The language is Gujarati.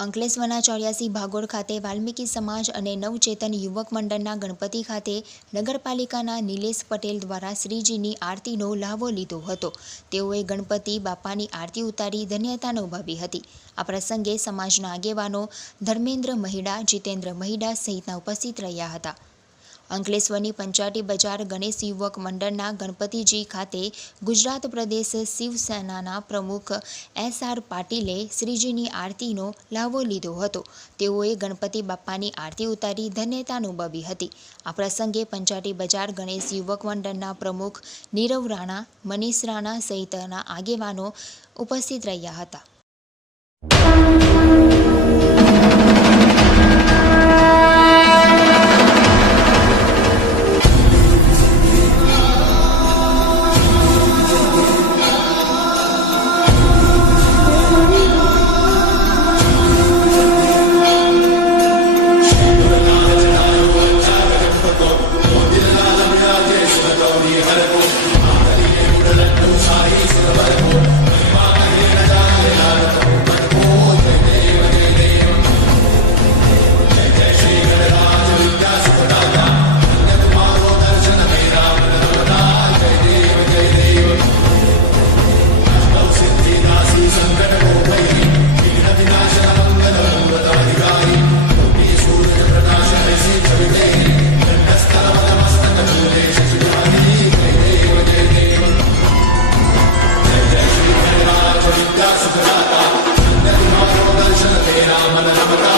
અંકલેશ્વરના ચોર્યાસી ભાગોળ ખાતે વાલ્મીકી સમાજ અને નવચેતન યુવક મંડળના ગણપતિ ખાતે નગરપાલિકાના નિલેશ પટેલ દ્વારા શ્રીજીની આરતીનો લાહવો લીધો હતો. તેઓએ ગણપતિ બાપાની આરતી ઉતારી ધન્યતા અનુભવી હતી. આ પ્રસંગે સમાજના આગેવાનો ધર્મેન્દ્ર મહિડા, જીતેન્દ્ર મહિડા સહિતના ઉપસ્થિત રહ્યા હતા. અંકલેશ્વરની પંચાટી બજાર ગણેશ યુવક મંડળના ગણપતિજી ખાતે ગુજરાત પ્રદેશ શિવસેનાના પ્રમુખ એસ આર પાટીલે શ્રીજીની આરતીનો લાવો લીધો હતો. તેઓએ ગણપતિ બાપ્પાની આરતી ઉતારી ધન્યતા અનુભવી હતી. આ પ્રસંગે પંચાટી બજાર ગણેશ યુવક મંડળના પ્રમુખ નીરવ રાણા, મનીષ રાણા સહિતના આગેવાનો ઉપસ્થિત રહ્યા હતા. Namaste.